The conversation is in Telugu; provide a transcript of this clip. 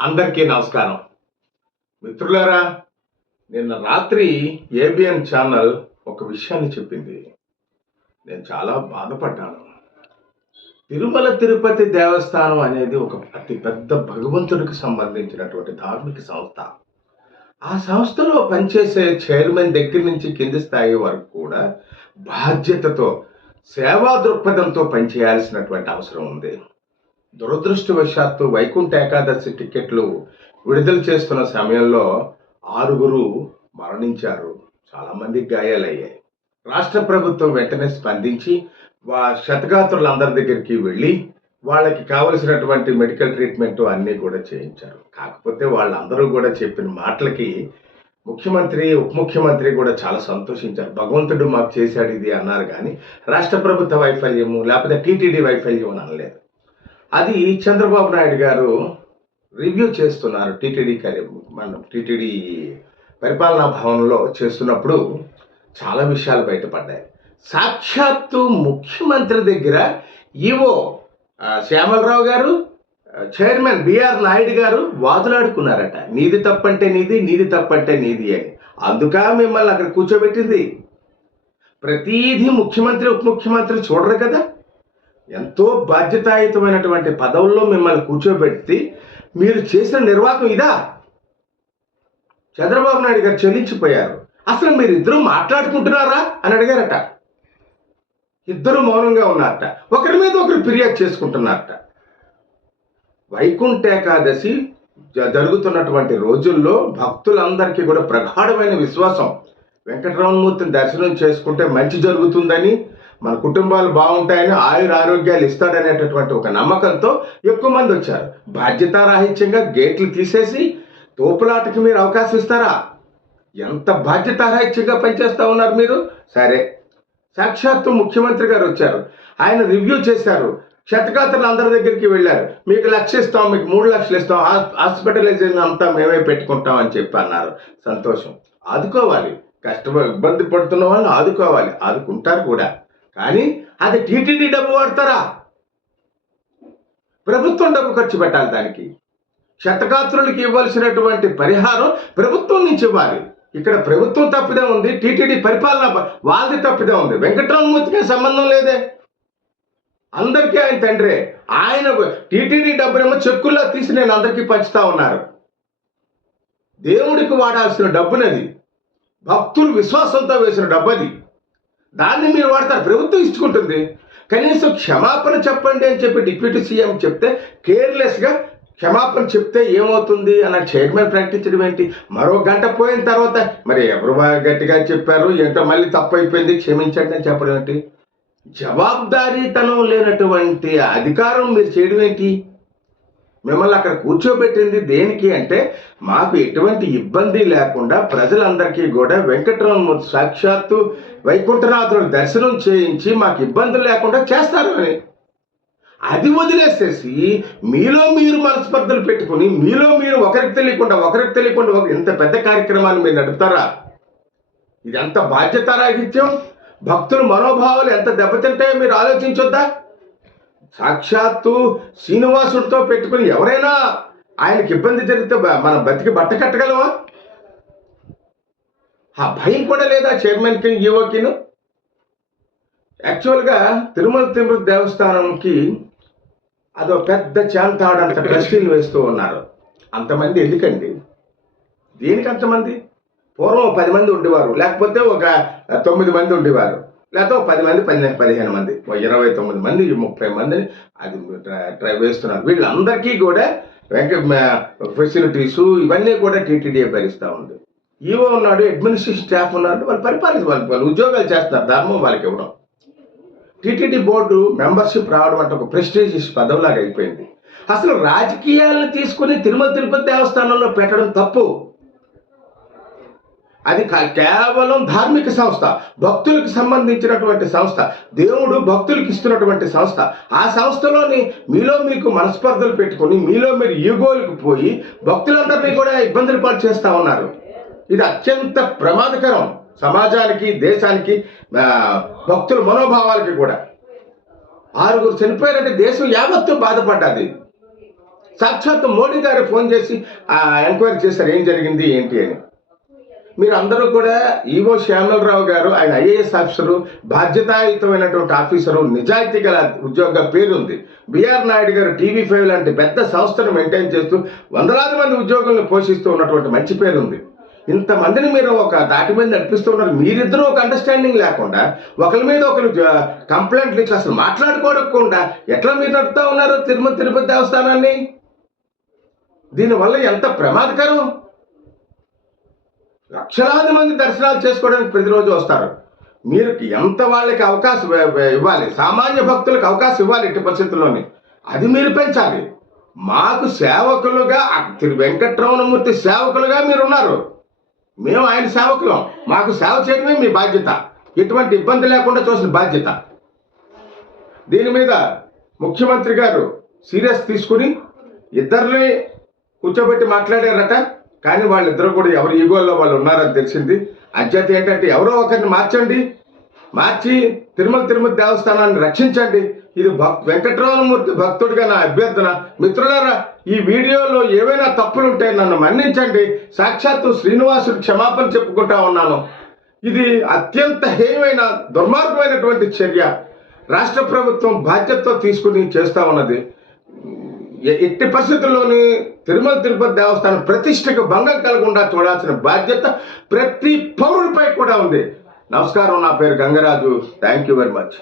అందరికీ నమస్కారం. మిత్రులారా నిన్న రాత్రి ఏబిఎన్ ఛానల్ ఒక విషయాన్ని చెప్పింది. నేను చాలా బాధపడ్డాను. తిరుమల తిరుపతి దేవస్థానం అనేది ఒక అతి పెద్ద భగవంతుడికి సంబంధించినటువంటి ధార్మిక సంస్థ. ఆ సంస్థలో పనిచేసే చైర్మన్ దగ్గర నుంచి కింది స్థాయి వరకు కూడా బాధ్యతతో సేవా దృక్పథంతో పనిచేయాల్సినటువంటి అవసరం ఉంది. దురదృష్టవశాత్తు వైకుంఠ ఏకాదశి టికెట్లు విడుదల చేస్తున్న సమయంలో ఆరుగురు మరణించారు. చాలా గాయాలయ్యాయి. రాష్ట్ర ప్రభుత్వం వెంటనే స్పందించి వా శతగాత్రులందరి దగ్గరికి వెళ్ళి వాళ్ళకి కావలసినటువంటి మెడికల్ ట్రీట్మెంట్ అన్నీ కూడా చేయించారు. కాకపోతే వాళ్ళందరూ కూడా చెప్పిన మాటలకి ముఖ్యమంత్రి ఉప ముఖ్యమంత్రి కూడా చాలా సంతోషించారు. భగవంతుడు మాకు చేశాడు ఇది అన్నారు కానీ రాష్ట్ర ప్రభుత్వ వైఫల్యము లేకపోతే టీటీడీ వైఫల్యం అని అనలేదు. అది చంద్రబాబు నాయుడు గారు రివ్యూ చేస్తున్నారు టీటీడీ మన టీటీడీ పరిపాలనా భవన్లో చేస్తున్నప్పుడు చాలా విషయాలు బయటపడ్డాయి. సాక్షాత్తు ముఖ్యమంత్రి దగ్గర ఈవో శ్యామలరావు గారు చైర్మన్ బిఆర్ నాయుడు గారు వాదులాడుకున్నారట. నీది తప్పంటే నీది నీది తప్పంటే నీది అని. అందుక మిమ్మల్ని అక్కడ కూర్చోబెట్టింది. ప్రతీది ముఖ్యమంత్రి ఉప ముఖ్యమంత్రి చూడరు కదా. ఎంతో బాధ్యతాయుతమైనటువంటి పదవుల్లో మిమ్మల్ని కూర్చోబెట్టి మీరు చేసిన నిర్వాహకం ఇదా? చంద్రబాబు నాయుడు గారు చెల్లించిపోయారు అసలు మీరు ఇద్దరు మాట్లాడుకుంటున్నారా అని అడిగారట. ఇద్దరు మౌనంగా ఉన్నారట. ఒకరి మీద ఒకరు ఫిర్యాదు చేసుకుంటున్నారట. వైకుంఠ ఏకాదశి జరుగుతున్నటువంటి రోజుల్లో భక్తులందరికీ కూడా ప్రగాఢమైన విశ్వాసం. వెంకటరమణమూర్తిని దర్శనం చేసుకుంటే మంచి జరుగుతుందని మన కుటుంబాలు బాగుంటాయని ఆయుర ఆరోగ్యాలు ఇస్తాడనేటటువంటి ఒక నమ్మకంతో ఎక్కువ మంది వచ్చారు. బాధ్యతారాహిత్యంగా గేట్లు తీసేసి తోపులాటకి మీరు అవకాశం ఇస్తారా? ఎంత బాధ్యతారాహిత్యంగా పనిచేస్తా ఉన్నారు మీరు? సరే. సాక్షాత్తు ముఖ్యమంత్రి గారు వచ్చారు. ఆయన రివ్యూ చేశారు. క్షతగాత్రులు అందరి దగ్గరికి వెళ్ళారు. మీకు లక్ష ఇస్తాం మీకు మూడు లక్షలు ఇస్తాం హాస్పిటలైజేషన్ అంతా మేమే పెట్టుకుంటాం అని చెప్పి అన్నారు. సంతోషం. ఆదుకోవాలి. కష్టమ ఇబ్బంది పడుతున్న వాళ్ళు ఆదుకోవాలి. ఆదుకుంటారు కూడా. కానీ అది టీటీడీ డబ్బు వాడతారా? ప్రభుత్వం డబ్బు ఖర్చు పెట్టాలి దానికి. క్షతగాత్రులకి ఇవ్వాల్సినటువంటి పరిహారం ప్రభుత్వం నుంచి ఇవ్వాలి. ఇక్కడ ప్రభుత్వం తప్పిదే ఉంది టీటీడీ పరిపాలన వాళ్ళది తప్పిదే ఉంది. వెంకటరామమూర్తికి సంబంధం లేదే? అందరికీ ఆయన తండ్రే. ఆయన టీటీడీ డబ్బునేమో చెక్కుల్లో తీసి నేను అందరికీ పంచుతా ఉన్నారు. దేవుడికి వాడాల్సిన డబ్బునది. భక్తులు విశ్వాసంతో వేసిన డబ్బు అది దాన్ని మీరు వాడతారు. ప్రభుత్వం ఇచ్చుకుంటుంది. కనీసం క్షమాపణ చెప్పండి అని చెప్పి డిప్యూటీ సీఎం చెప్తే కేర్లెస్గా క్షమాపణ చెప్తే ఏమవుతుంది అన్న చైర్మన్ ప్రకటించడం ఏంటి? మరో గంట పోయిన తర్వాత మరి ఎవరు గట్టిగా చెప్పారు? ఏంటో మళ్ళీ తప్పు అయిపోయింది క్షమించండి అని చెప్పడం ఏంటి? జవాబుదారీతనం లేనటువంటి అధికారం మీరు చేయడం ఏంటి? మిమ్మల్ని అక్కడ కూర్చోబెట్టింది దేనికి అంటే మాకు ఎటువంటి ఇబ్బంది లేకుండా ప్రజలందరికీ కూడా వెంకటరమణ సాక్షాత్తు వైకుంఠనాథుడు దర్శనం చేయించి మాకు ఇబ్బందులు లేకుండా చేస్తారు అని. అది వదిలేసేసి మీలో మీరు మనస్పర్ధలు పెట్టుకుని మీలో మీరు ఒకరికి తెలియకుండా ఒకరికి తెలియకుండా ఒక ఇంత పెద్ద కార్యక్రమాన్ని మీరు నడుపుతారా? ఇదంత బాధ్యతారాహిత్యం? భక్తుల మనోభావాలు ఎంత దెబ్బతింటాయో మీరు ఆలోచించొద్దా? సాక్షాత్తు శ్రీనివాసుడితో పెట్టుకుని ఎవరైనా ఆయనకి ఇబ్బంది జరిగితే మన మనం బతికి బట్ట కట్టగలవా? ఆ భయం కూడా లేదా చైర్మన్కి ఈవోకిను యాక్చువల్గా తిరుమల తిరుమల దేవస్థానంకి అదో పెద్ద చాంతాడంత ట్రస్టీలు వేస్తూ ఉన్నారు. అంతమంది ఎందుకండి? దేనికి అంతమంది? పూర్వం పది మంది ఉండేవారు లేకపోతే ఒక తొమ్మిది మంది ఉండేవారు. లేకపోతే పది మంది పదిహేను పదిహేను మంది ఇరవై తొమ్మిది మంది ముప్పై మంది అది ట్రై- వేస్తున్నారు. వీళ్ళందరికీ కూడా వెంక ఫెసిలిటీస్ ఇవన్నీ కూడా టీటీడీ భరిస్తూ ఉంది. ఈవో ఉన్నాడు అడ్మినిస్ట్రేషన్ స్టాఫ్ ఉన్నాడు వాళ్ళు పరిపాలించి వాళ్ళు వాళ్ళు ఉద్యోగాలు చేస్తారు ధర్మం వాళ్ళకి ఇవ్వడం. టీటీడీ బోర్డు మెంబర్షిప్ రావడం అంటే ఒక ప్రెస్టీజియస్ పదవిలాగా అయిపోయింది. అసలు రాజకీయాలను తీసుకుని తిరుమల తిరుపతి దేవస్థానంలో పెట్టడం తప్పు. అది కా- కేవలం ధార్మిక సంస్థ భక్తులకు సంబంధించినటువంటి సంస్థ దేవుడు భక్తులకు ఇస్తున్నటువంటి సంస్థ. ఆ సంస్థలోని మీలో మీకు మనస్పర్ధలు పెట్టుకుని మీలో మీరు ఈగోలకు పోయి భక్తులందరినీ కూడా ఇబ్బందులు పాలు చేస్తా ఉన్నారు. ఇది అత్యంత ప్రమాదకరం సమాజానికి దేశానికి భక్తుల మనోభావాలకి కూడా. ఆరుగురు చనిపోయారంటే దేశం యావత్తు బాధపడ్డది. సాక్షాత్ మోడీ గారు ఫోన్ చేసి ఎంక్వైరీ చేశారు ఏం జరిగింది ఏంటి అని. మీరు అందరూ కూడా ఈవో శ్యామలరావు గారు ఆయన ఐఏఎస్ ఆఫీసరు బాధ్యతాయుతమైనటువంటి ఆఫీసరు నిజాయితీ గల ఉద్యోగ పేరుంది. బిఆర్ నాయుడు గారు టీవీ ఫైవ్ లాంటి పెద్ద సంస్థను మెయింటైన్ చేస్తూ వందలాది మంది ఉద్యోగులను పోషిస్తూ ఉన్నటువంటి మంచి పేరుంది. ఇంతమందిని మీరు ఒక దాటి మీద నడిపిస్తూ ఉన్నారు. మీరిద్దరూ ఒక అండర్స్టాండింగ్ లేకుండా ఒకరి మీద ఒకరు కంప్లైంట్లు ఇచ్చి అసలు మాట్లాడుకోకుండా ఎట్లా మీరు నడుపుతా ఉన్నారు తిరుమల తిరుపతి దేవస్థానాన్ని? దీనివల్ల ఎంత ప్రమాదకరం? లక్షలాది మంది దర్శనాలు చేసుకోవడానికి ప్రతిరోజు వస్తారు. మీరు ఎంత వాళ్ళకి అవకాశం ఇవ్వాలి? సామాన్య భక్తులకు అవకాశం ఇవ్వాలి ఇటు పరిస్థితుల్లోని. అది మీరు పెంచాలి. మాకు సేవకులుగా తిరు వెంకటరమణమూర్తి సేవకులుగా మీరు ఉన్నారు మేము ఆయన సేవకులం. మాకు సేవ చేయడమే మీ బాధ్యత. ఎటువంటి ఇబ్బంది లేకుండా చూసిన బాధ్యత. దీని మీద ముఖ్యమంత్రి గారు సీరియస్ తీసుకుని ఇద్దరిని కూర్చోబెట్టి మాట్లాడారట. కానీ వాళ్ళిద్దరూ కూడా ఎవరి ఈగోల్లో వాళ్ళు ఉన్నారని తెలిసింది. అధ్యత ఏంటంటే ఎవరో ఒకరిని మార్చండి. మార్చి తిరుమల తిరుమల దేవస్థానాన్ని రక్షించండి. ఇది భక్ వెంకటరామమూర్తి భక్తుడిగా నా అభ్యర్థన. మిత్రులారా ఈ వీడియోలో ఏవైనా తప్పులుంటే నన్ను మన్నించండి. సాక్షాత్తు శ్రీనివాసుడు క్షమాపణ చెప్పుకుంటా ఉన్నాను. ఇది అత్యంత హేయమైన దుర్మార్గమైనటువంటి చర్య. రాష్ట్ర ప్రభుత్వం బాధ్యతతో తీసుకుని చేస్తా ఉన్నది. ఎట్టి పరిస్థితుల్లోని తిరుమల తిరుపతి దేవస్థానం ప్రతిష్టకు భంగం కలగకుండా చూడాల్సిన బాధ్యత ప్రతి పౌరుడిపై కూడా ఉంది. నమస్కారం నా పేరు Gangaraju. Thank you very much